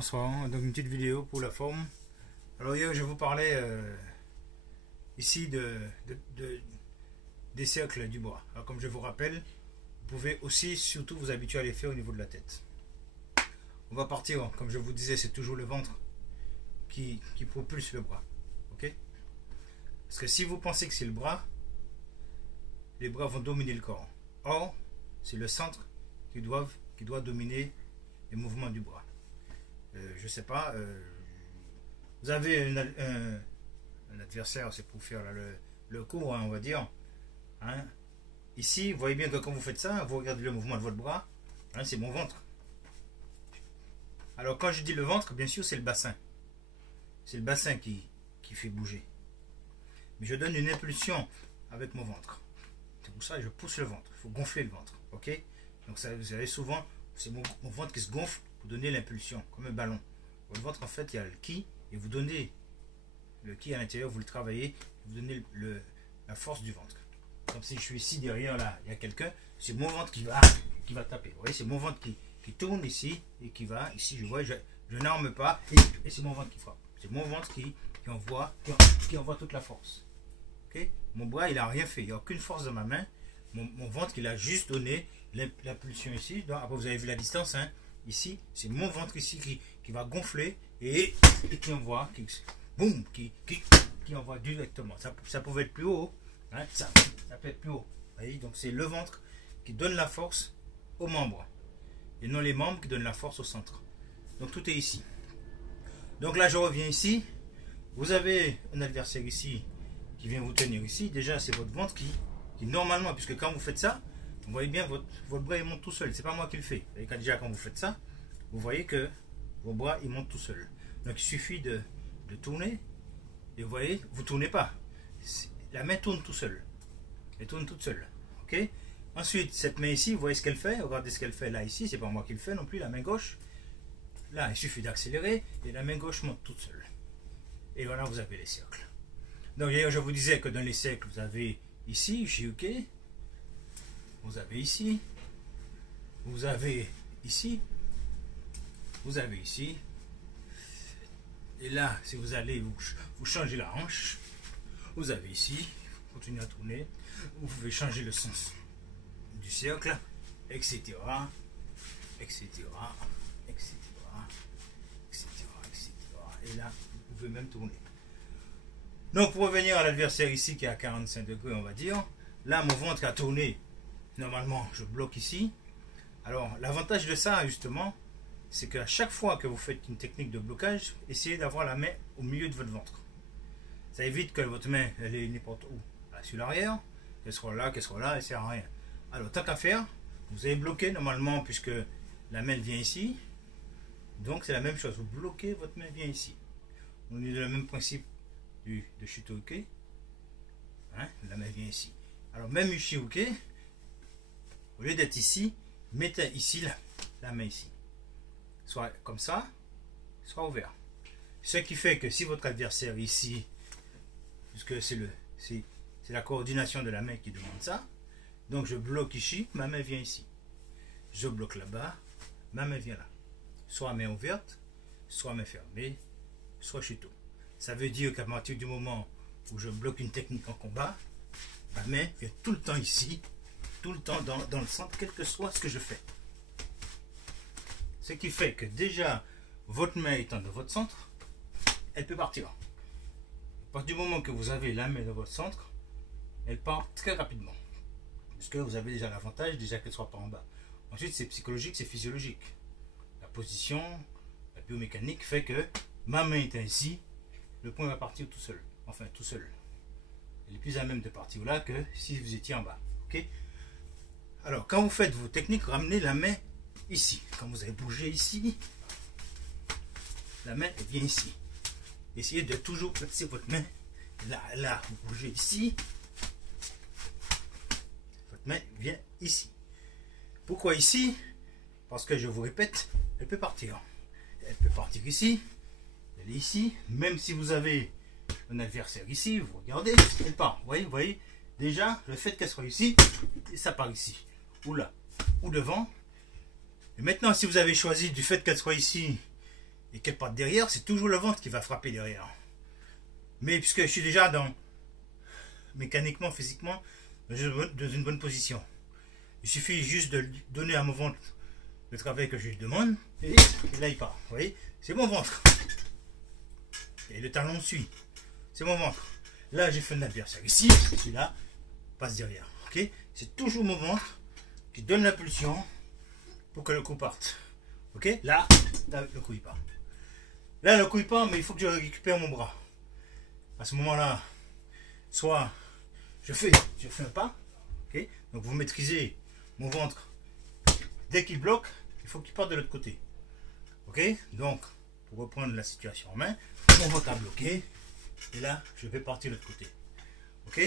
Bonsoir, donc une petite vidéo pour la forme. Alors hier je vous parlais ici des cercles du bras. Alors comme je vous rappelle, vous pouvez aussi surtout vous habituer à les faire au niveau de la tête. On va partir, comme je vous disais, c'est toujours le ventre qui propulse le bras. Ok? Parce que si vous pensez que c'est le bras, les bras vont dominer le corps. Or, c'est le centre qui doit dominer les mouvements du bras. Je sais pas, vous avez un adversaire, c'est pour faire là, le cours, hein, on va dire. Hein. Ici, vous voyez bien que quand vous faites ça, vous regardez le mouvement de votre bras, hein, c'est mon ventre. Alors quand je dis le ventre, bien sûr c'est le bassin. C'est le bassin qui fait bouger. Mais je donne une impulsion avec mon ventre. C'est pour ça que je pousse le ventre. Il faut gonfler le ventre. Ok? Donc ça, vous savez souvent, c'est mon ventre qui se gonfle pour donner l'impulsion, comme un ballon. Votre ventre, en fait, il y a le ki, et vous donnez le ki à l'intérieur, vous le travaillez, vous donnez la force du ventre. Comme si je suis ici derrière, là, il y a quelqu'un, c'est mon ventre qui va taper. Vous voyez, c'est mon ventre qui tourne ici, et qui va, ici, je vois, je n'arme pas, et c'est mon ventre qui frappe. C'est mon ventre qui envoie toute la force. Okay? Mon bras, il n'a rien fait, il n'y a aucune force dans ma main. Mon ventre, il a juste donné l'impulsion ici. Donc, après, vous avez vu la distance, hein. Ici, c'est mon ventre ici qui va gonfler et qui envoie, qui envoie directement. Ça pouvait être plus haut, hein, ça peut être plus haut. Vous voyez, donc c'est le ventre qui donne la force aux membres et non les membres qui donnent la force au centre. Donc tout est ici. Donc là, je reviens ici. Vous avez un adversaire ici qui vient vous tenir ici. Déjà, c'est votre ventre qui normalement, puisque quand vous faites ça, vous voyez bien, votre bras il monte tout seul. C'est pas moi qui le fais. Et déjà, quand vous faites ça, vous voyez que vos bras ils montent tout seul. Donc il suffit de tourner. Et vous voyez, vous ne tournez pas. La main tourne tout seul. Elle tourne toute seule. Ok? Ensuite, cette main ici, vous voyez ce qu'elle fait. Regardez ce qu'elle fait là, ici. C'est pas moi qui le fais non plus. La main gauche. Là, il suffit d'accélérer. Et la main gauche monte toute seule. Et voilà, vous avez les cercles. Donc d'ailleurs, je vous disais que dans les cercles, vous avez ici, Shiuke. Vous avez ici, vous avez ici, vous avez ici, et là, si vous allez, vous changez la hanche, vous avez ici, continuez à tourner, vous pouvez changer le sens du cercle, etc., etc., etc., etc., etc., et là, vous pouvez même tourner. Donc, pour revenir à l'adversaire ici, qui est à 45 degrés, on va dire, là, mon ventre a tourné. Normalement, je bloque ici. Alors, l'avantage de ça, justement, c'est qu'à chaque fois que vous faites une technique de blocage, essayez d'avoir la main au milieu de votre ventre. Ça évite que votre main, elle est n'importe où. Là, sur l'arrière, qu'elle soit là, elle ne sert à rien. Alors, tant qu'à faire, vous avez bloqué normalement, puisque la main vient ici. Donc, c'est la même chose. Vous bloquez, votre main vient ici. On est dans le même principe de Shutoke. Hein, la main vient ici. Alors, même Ushiuke, au lieu d'être ici, mettez ici la main ici. Soit comme ça, soit ouvert. Ce qui fait que si votre adversaire ici, puisque c'est la coordination de la main qui demande ça, donc je bloque ici, ma main vient ici. Je bloque là-bas, ma main vient là. Soit main ouverte, soit main fermée, soit Shuto. Ça veut dire qu'à partir du moment où je bloque une technique en combat, ma main vient tout le temps ici, tout le temps dans le centre, quel que soit ce que je fais. Ce qui fait que déjà, votre main étant dans votre centre, elle peut partir. À partir du moment que vous avez la main dans votre centre, elle part très rapidement. Parce que vous avez déjà l'avantage, déjà qu'elle ne soit pas en bas. Ensuite, c'est psychologique, c'est physiologique. La position, la biomécanique fait que ma main est ainsi, le point va partir tout seul. Enfin, tout seul. Elle est plus à même de partir là que si vous étiez en bas. Ok? Alors, quand vous faites vos techniques, ramenez la main ici. Quand vous avez bougé ici, la main elle vient ici. Essayez de toujours placer votre main là. Vous bougez ici. Votre main vient ici. Pourquoi ici? Parce que je vous répète, elle peut partir. Elle peut partir ici. Elle est ici. Même si vous avez un adversaire ici, vous regardez, elle part. Vous voyez, déjà, le fait qu'elle soit ici, ça part ici. Ou là, ou devant. Et maintenant, si vous avez choisi du fait qu'elle soit ici et qu'elle parte derrière, c'est toujours le ventre qui va frapper derrière. Mais puisque je suis déjà mécaniquement, physiquement, dans une bonne position, il suffit juste de donner à mon ventre le travail que je lui demande, et là il part. Vous voyez, c'est mon ventre. Et le talon suit. C'est mon ventre. Là, j'ai fait un adversaire. Ici, celui-là passe derrière. Ok, c'est toujours mon ventre qui donne l'impulsion pour que le coup parte. Ok, là, le coup il part. Là, le coup il part, mais il faut que je récupère mon bras. À ce moment-là, soit je fais un pas. Ok, donc vous maîtrisez mon ventre. Dès qu'il bloque, il faut qu'il parte de l'autre côté. Ok, donc pour reprendre la situation en main, mon ventre a bloqué. Et là, je vais partir de l'autre côté. Ok,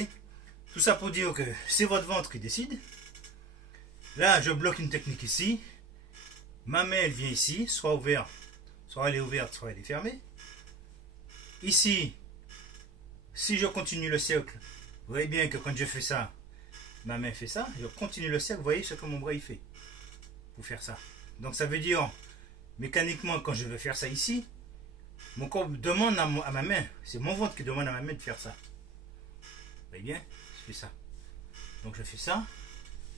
tout ça pour dire que c'est votre ventre qui décide. Là, je bloque une technique ici. Ma main, elle vient ici, soit ouverte, soit elle est ouverte, soit elle est fermée. Ici, si je continue le cercle, vous voyez bien que quand je fais ça, ma main fait ça. Je continue le cercle, vous voyez ce que mon bras il fait pour faire ça. Donc ça veut dire, mécaniquement, quand je veux faire ça ici, mon corps demande à ma main, c'est mon ventre qui demande à ma main de faire ça. Vous voyez bien, je fais ça. Donc je fais ça,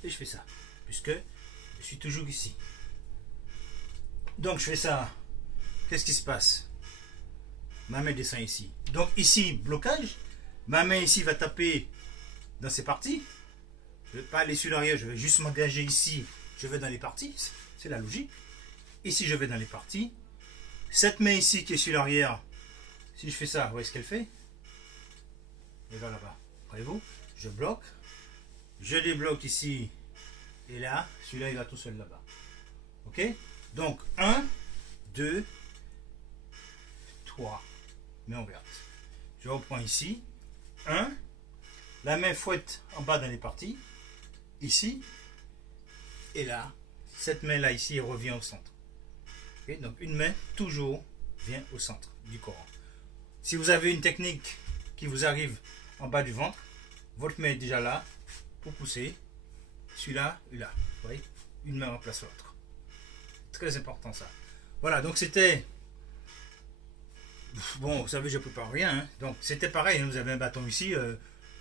et je fais ça, puisque je suis toujours ici. Donc je fais ça, qu'est-ce qui se passe? Ma main descend ici. Donc ici, blocage. Ma main ici va taper dans ces parties. Je ne vais pas aller sur l'arrière, je vais juste m'engager ici. Je vais dans les parties, c'est la logique. Ici, je vais dans les parties. Cette main ici qui est sur l'arrière, si je fais ça, vous voyez ce qu'elle fait? Elle va là-bas. Voyez-vous? Je bloque. Je débloque ici et là. Celui-là, il va tout seul là-bas. Ok? Donc, 1, 2, 3. Main ouverte. Je reprends ici. 1. La main fouette en bas dans les parties. Ici. Et là. Cette main-là, ici, elle revient au centre. Okay? Donc, une main, toujours, vient au centre du corps. Si vous avez une technique qui vous arrive en bas du ventre, votre main est déjà là pour pousser. Celui-là et là. Vous voyez? Une main remplace l'autre. Très important, ça. Voilà, donc c'était... Bon, vous savez, je ne prépare rien. Hein. Donc, c'était pareil. Hein. Vous avez un bâton ici.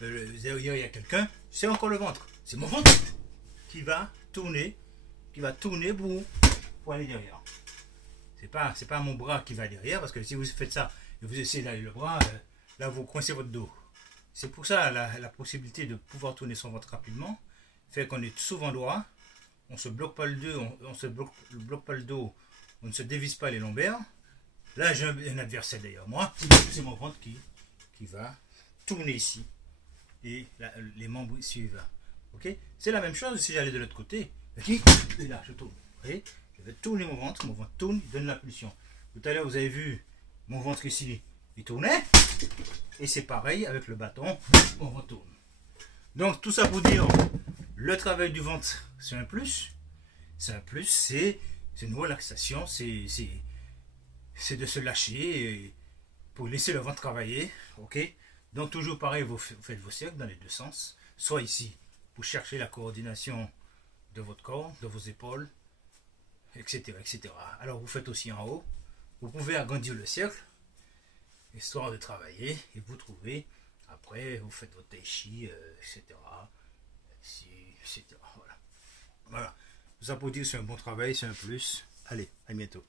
Derrière, il y a quelqu'un. C'est encore le ventre. C'est mon ventre qui va tourner. Qui va tourner pour aller derrière. C'est pas mon bras qui va derrière. Parce que si vous faites ça et vous essayez d'aller le bras, là, vous coincez votre dos. C'est pour ça la possibilité de pouvoir tourner son ventre rapidement fait qu'on est souvent droit. On ne se bloque pas le dos. On se bloque pas le dos. On ne se dévisse pas les lombaires. Là, j'ai un adversaire derrière moi. C'est mon ventre qui va tourner ici. Et là, les membres suivent. Ok? C'est la même chose si j'allais de l'autre côté. Et là, je tourne. Vous voyez? Je vais tourner mon ventre tourne, il donne l'impulsion. Tout à l'heure, vous avez vu mon ventre ici, il tournait. Et c'est pareil avec le bâton, on retourne. Donc, tout ça pour dire, le travail du ventre, c'est un plus. C'est un plus, c'est une relaxation, c'est de se lâcher pour laisser le ventre travailler. Ok? Donc toujours pareil, vous faites vos cercles dans les deux sens. Soit ici, pour chercher la coordination de votre corps, de vos épaules, etc. etc. Alors vous faites aussi en haut. Vous pouvez agrandir le cercle, histoire de travailler, et vous trouvez, après vous faites votre tai chi, etc. etc. Voilà. Voilà. Ça pour dire c'est un bon travail, c'est un plus. Allez, à bientôt.